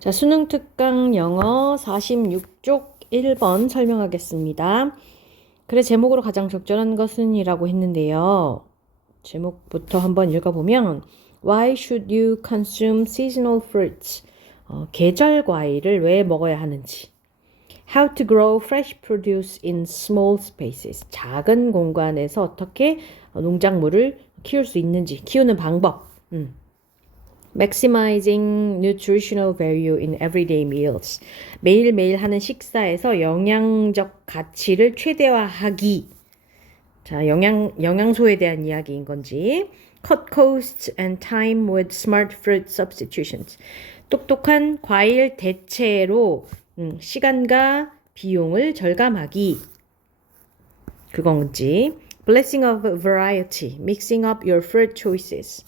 자, 수능 특강 영어 46쪽 1번 설명하겠습니다. 글의 제목으로 가장 적절한 것은 이라고 했는데요. 제목부터 한번 읽어보면 Why should you consume seasonal fruits? 계절 과일을 왜 먹어야 하는지. How to grow fresh produce in small spaces. 작은 공간에서 어떻게 농작물을 키울 수 있는지, 키우는 방법. Maximizing nutritional value in everyday meals. 매일매일 하는 식사에서 영양적 가치를 최대화하기. 자, 영양소에 대한 이야기인 건지. Cut costs and time with smart fruit substitutions. 똑똑한 과일 대체로 시간과 비용을 절감하기. 그건지. Blessing of variety. Mixing up your fruit choices.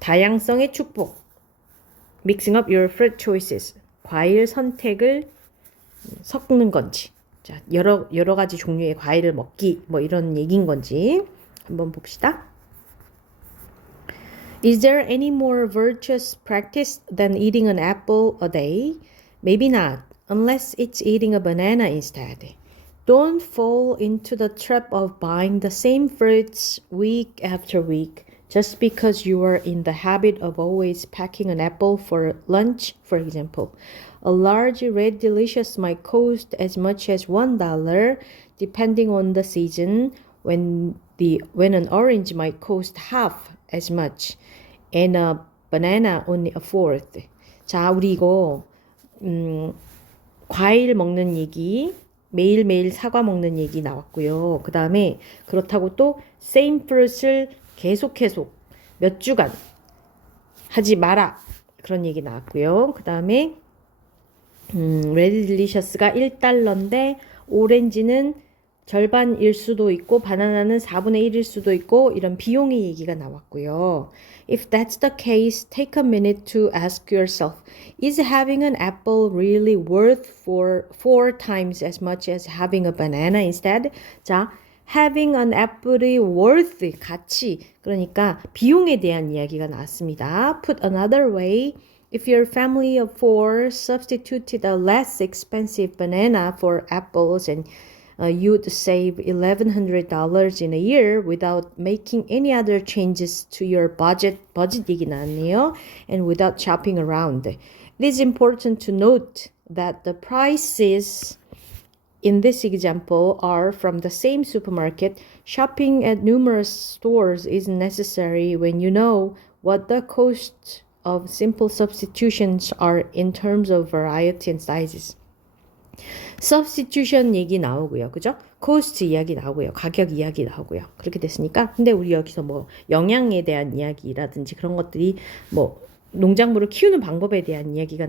다양성의 축복. Mixing up your fruit choices. 과일 선택을 섞는 건지. 자, 여러 가지 종류의 과일을 먹기. 뭐 이런 얘기인 건지 한번 봅시다. Is there any more virtuous practice than eating an apple a day? Maybe not, unless it's eating a banana instead. Don't fall into the trap of buying the same fruits week after week. Just because you are in the habit of always packing an apple for lunch, for example. A large red delicious might cost as much as $1, depending on the season, when an orange might cost half as much, and a banana only a fourth. 자, 우리 이거 과일 먹는 얘기, 매일매일 사과 먹는 얘기 나왔고요. 그 다음에 그렇다고 또 same fruits를 계속 몇 주간 하지 마라. 그런 얘기 나왔고요. 그 다음에 레드 딜리셔스가 $1인데 오렌지는 절반일 수도 있고 바나나는 4분의 1일 수도 있고 이런 비용의 얘기가 나왔고요. If that's the case, take a minute to ask yourself, is having an apple really worth four times as much as having a banana instead? 자, having an apple이 worth, 가치, 그러니까 비용에 대한 이야기가 나왔습니다. Put another way, if your family of 4 substituted a less expensive banana for apples and you'd save $1,100 in a year without making any other changes to your budget 얘기 나왔네요. And without shopping around. It is important to note that the prices in this example are from the same supermarket. Shopping at numerous stores isn't necessary when you know what the cost of simple substitutions are in terms of variety and sizes. substitution 얘기 나오고요. 그죠? cost 이야기 나오고요. 가격 이야기 나오고요. 그렇게 됐으니까. 근데 우리 여기서 뭐 영양에 대한 이야기라든지 그런 것들이 뭐 농작물을 키우는 방법에 대한 이야기가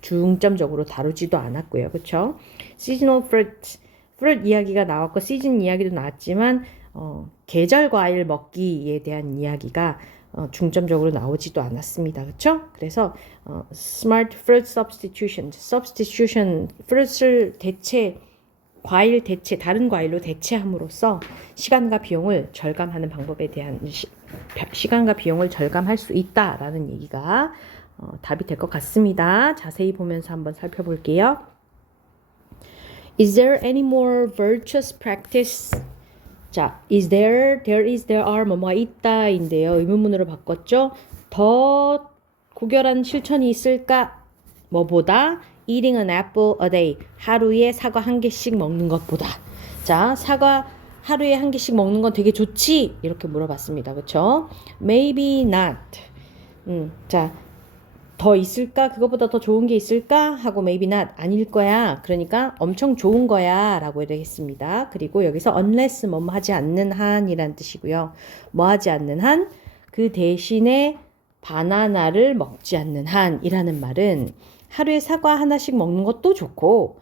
중점적으로 다루지도 않았고요. 그렇죠? seasonal fruit 이야기가 나왔고 시즌 이야기도 나왔지만 계절 과일 먹기에 대한 이야기가 중점적으로 나오지도 않았습니다. 그렇죠? 그래서 smart fruit substitution fruits를 과일 대체 다른 과일로 대체함으로써 시간과 비용을 절감하는 방법에 대한 시간과 비용을 절감할 수 있다라는 얘기가 답이 될 것 같습니다. 자세히 보면서 한번 살펴볼게요. Is there any more virtuous practice? 자, is there, there is, there are, 뭐뭐가 있다인데요. 의문문으로 바꿨죠. 더 고결한 실천이 있을까? 뭐보다? Eating an apple a day. 하루에 사과 한 개씩 먹는 것보다. 자, 사과 하루에 한 개씩 먹는 건 되게 좋지? 이렇게 물어봤습니다. 그렇죠? Maybe not. 자, 더 있을까? 그것보다 더 좋은 게 있을까? 하고 maybe not 아닐 거야. 그러니까 엄청 좋은 거야 라고 되겠습니다. 그리고 여기서 unless 뭐뭐 하지 않는 한이란 뜻이고요. 뭐 하지 않는 한? 그 대신에 바나나를 먹지 않는 한이라는 말은 하루에 사과 하나씩 먹는 것도 좋고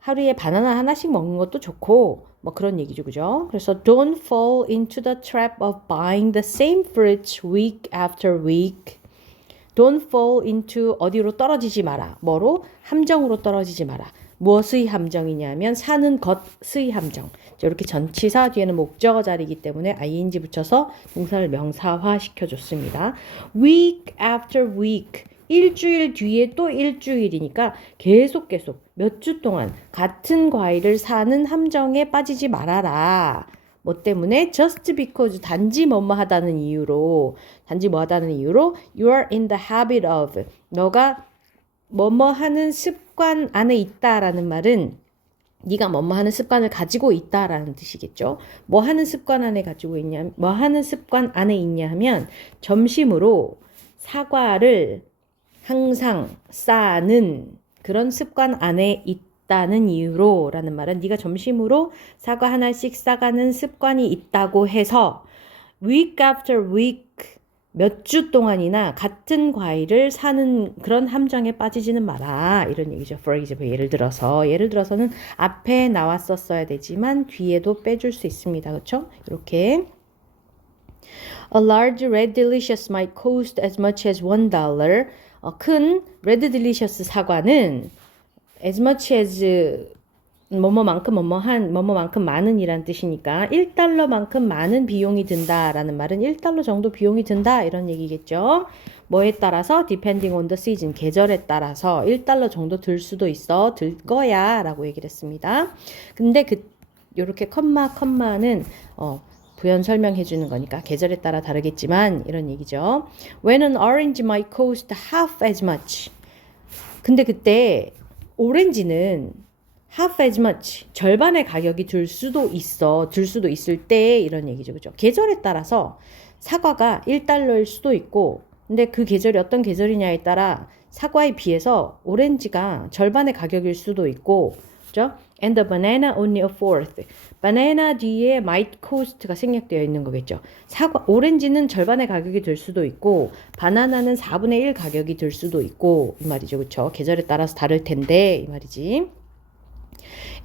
하루에 바나나 하나씩 먹는 것도 좋고 뭐 그런 얘기죠. 그죠? 그래서 don't fall into the trap of buying the same fruits week after week. Don't fall into 어디로 떨어지지 마라. 뭐로? 함정으로 떨어지지 마라. 무엇의 함정이냐면 사는 것의 함정. 이렇게 전치사 뒤에는 목적어 자리이기 때문에 ing 붙여서 동사를 명사화 시켜줬습니다. Week after week. 일주일 뒤에 또 일주일이니까 계속 몇 주 동안 같은 과일을 사는 함정에 빠지지 말아라. 뭐 때문에? Just because 단지 뭐뭐 하다는 이유로 you are in the habit of 너가 뭐뭐 하는 습관 안에 있다라는 말은 네가 뭐뭐 하는 습관을 가지고 있다라는 뜻이겠죠. 뭐 하는 습관 안에 있냐 하면 점심으로 사과를 항상 싸는 그런 습관 안에 있다는 이유로 라는 말은 네가 점심으로 사과 하나씩 싸가는 습관이 있다고 해서 week after week 몇 주 동안이나 같은 과일을 사는 그런 함정에 빠지지는 마라. 이런 얘기죠. For example, 예를 들어서는 앞에 나왔었어야 되지만 뒤에도 빼줄 수 있습니다. 그렇죠? 이렇게 A large red delicious might cost as much as $1. 큰 red delicious 사과는 as much as 뭐뭐만큼 많은 이란 뜻이니까 1달러만큼 많은 비용이 든다라는 말은 1달러 정도 비용이 든다 이런 얘기겠죠. 뭐에 따라서 depending on the season 계절에 따라서 1달러 정도 들 수도 있어 들 거야 라고 얘기를 했습니다. 근데 요렇게 컴마는 부연 설명해 주는 거니까 계절에 따라 다르겠지만 이런 얘기죠. When an orange might cost half as much. 근데 그때 오렌지는 half as much 절반의 가격이 들 수도 있을 때 이런 얘기죠. 그죠? 계절에 따라서 사과가 1달러일 수도 있고 근데 그 계절이 어떤 계절이냐에 따라 사과에 비해서 오렌지가 절반의 가격일 수도 있고 그죠? And the banana only a fourth. 바나나 뒤에 might cost가 생략되어 있는 거겠죠. 오렌지는 절반의 가격이 될 수도 있고 바나나는 4분의 1 가격이 될 수도 있고 이 말이죠. 그렇죠? 계절에 따라서 다를 텐데 이 말이지.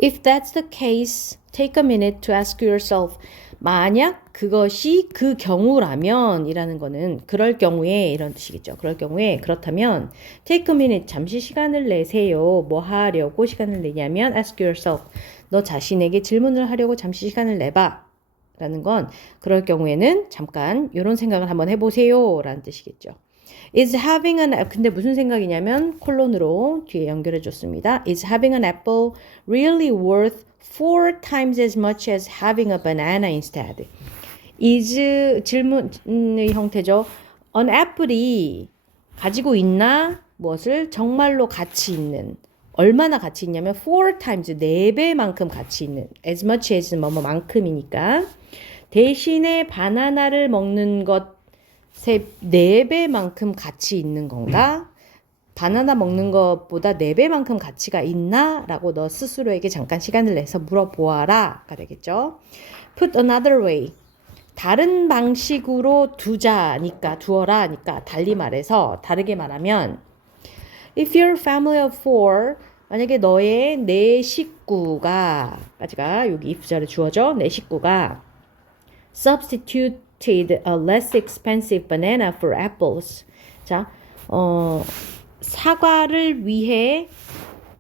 If that's the case, take a minute to ask yourself. 만약 그것이 그 경우라면 이라는 거는 그럴 경우에 이런 뜻이겠죠. 그렇다면 take a minute 잠시 시간을 내세요. 뭐 하려고 시간을 내냐면 ask yourself. 너 자신에게 질문을 하려고 잠시 시간을 내봐. 라는 건 그럴 경우에는 잠깐 이런 생각을 한번 해보세요. 라는 뜻이겠죠. Is having 근데 무슨 생각이냐면 콜론으로 뒤에 연결해 줬습니다. Is having an apple really worth 4 times as much as having a banana instead? is 질문의 형태죠. An apple이 가지고 있나? 무엇을 정말로 가치 있는 얼마나 가치 있냐면 4 times 4배만큼 가치 있는 as much as 뭐뭐만큼이니까 대신에 바나나를 먹는 것 4배만큼 가치 있는 건가? 바나나 먹는 것보다 4배만큼 가치가 있나? 라고 너 스스로에게 잠깐 시간을 내서 물어보아라 가 되겠죠. Put another way. 다른 방식으로 두어라 하니까 다르게 말하면 If your family of 4 만약에 너의 4식구가 까지가 여기 if자를 주어져 4식구가 substituted a less expensive banana for apples. 자, 사과를 위해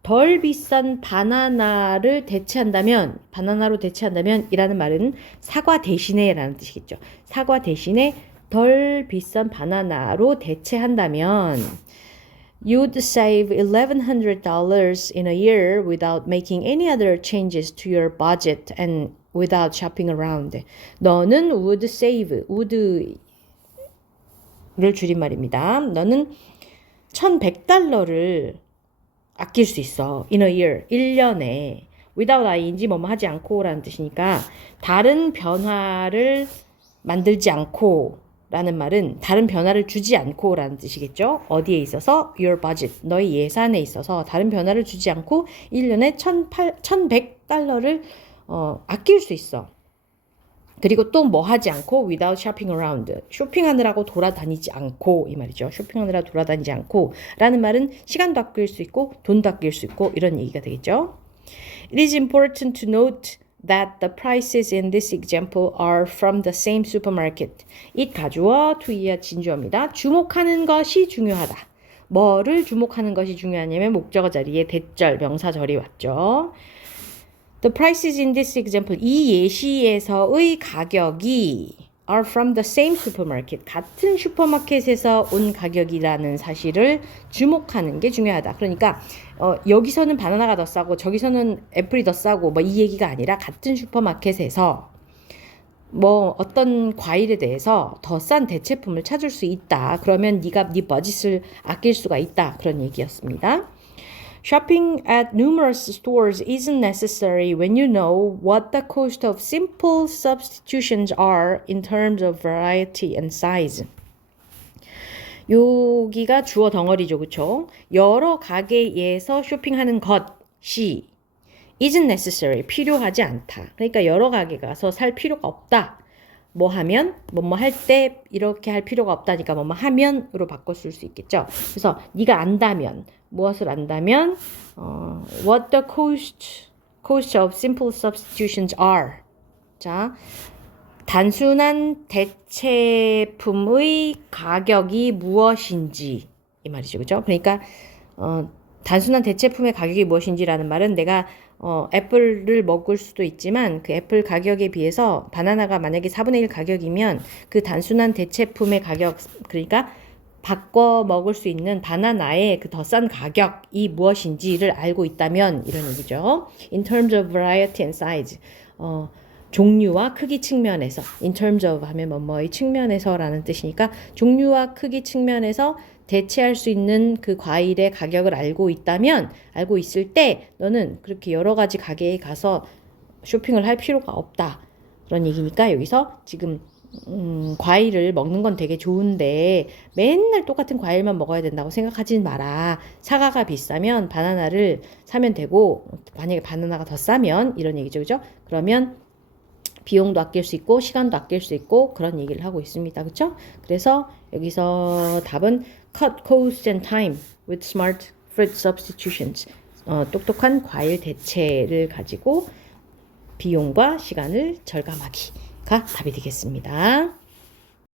덜 비싼 바나나로 대체한다면 이라는 말은 사과 대신에 라는 뜻이겠죠. 사과 대신에 덜 비싼 바나나로 대체한다면 You'd save $1,100 in a year without making any other changes to your budget and without shopping around. 너는 would save, would를 줄임말입니다. 너는 $1,100를 아낄 수 있어. In a year, 1년에. without ing 뭐뭐 하지 않고 라는 뜻이니까 다른 변화를 만들지 않고 라는 말은 다른 변화를 주지 않고 라는 뜻이겠죠. 어디에 있어서? Your budget, 너의 예산에 있어서 다른 변화를 주지 않고 1년에 $1,100를 아낄 수 있어. 그리고 또 뭐 하지 않고 without shopping around. 쇼핑하느라고 돌아다니지 않고 이 말이죠. 쇼핑하느라 돌아다니지 않고 라는 말은 시간도 아낄 수 있고 돈도 아낄 수 있고 이런 얘기가 되겠죠. It is important to note that the prices in this example are from the same supermarket. it 가주어, to이야 진주어입니다. 주목하는 것이 중요하다. 뭐를 주목하는 것이 중요하냐면 목적어 자리에 대절, 명사절이 왔죠. The prices in this example, 이 예시에서의 가격이 are from the same supermarket. 같은 슈퍼마켓에서 온 가격이라는 사실을 주목하는 게 중요하다. 그러니까 여기서는 바나나가 더 싸고 저기서는 애플이 더 싸고 뭐 이 얘기가 아니라 같은 슈퍼마켓에서 뭐 어떤 과일에 대해서 더 싼 대체품을 찾을 수 있다. 그러면 네가 네 버짓을 아낄 수가 있다. 그런 얘기였습니다. Shopping at numerous stores isn't necessary when you know what the cost of simple substitutions are in terms of variety and size. 여기가 주어 덩어리죠, 그렇죠? 여러 가게에서 쇼핑하는 것이 isn't necessary, 필요하지 않다. 그러니까 여러 가게 가서 살 필요가 없다. 뭐 하면, 뭐뭐 할 때 이렇게 할 필요가 없다니까 뭐뭐 하면으로 바꿨을 수 있겠죠. 그래서 네가 안다면, 무엇을 안다면 what the cost of simple substitutions are. 자, 단순한 대체품의 가격이 무엇인지 이 말이죠. 그죠? 그러니까 단순한 대체품의 가격이 무엇인지라는 말은 내가 애플을 먹을 수도 있지만 그 애플 가격에 비해서 바나나가 만약에 4분의 1 가격이면 그 단순한 대체품의 가격, 그러니까 바꿔 먹을 수 있는 바나나의 그 더 싼 가격이 무엇인지를 알고 있다면 이런 얘기죠. In terms of variety and size. 종류와 크기 측면에서 in terms of 하면 뭐뭐의 측면에서라는 뜻이니까 종류와 크기 측면에서 대체할 수 있는 그 과일의 가격을 알고 있다면 알고 있을 때 너는 그렇게 여러 가지 가게에 가서 쇼핑을 할 필요가 없다. 그런 얘기니까 여기서 지금 과일을 먹는 건 되게 좋은데 맨날 똑같은 과일만 먹어야 된다고 생각하지 마라. 사과가 비싸면 바나나를 사면 되고 만약에 바나나가 더 싸면 이런 얘기죠. 그죠? 그러면 비용도 아낄 수 있고 시간도 아낄 수 있고 그런 얘기를 하고 있습니다. 그렇죠? 그래서 여기서 답은 cut cost and time with smart fruit substitutions. 똑똑한 과일 대체를 가지고 비용과 시간을 절감하기가 답이 되겠습니다.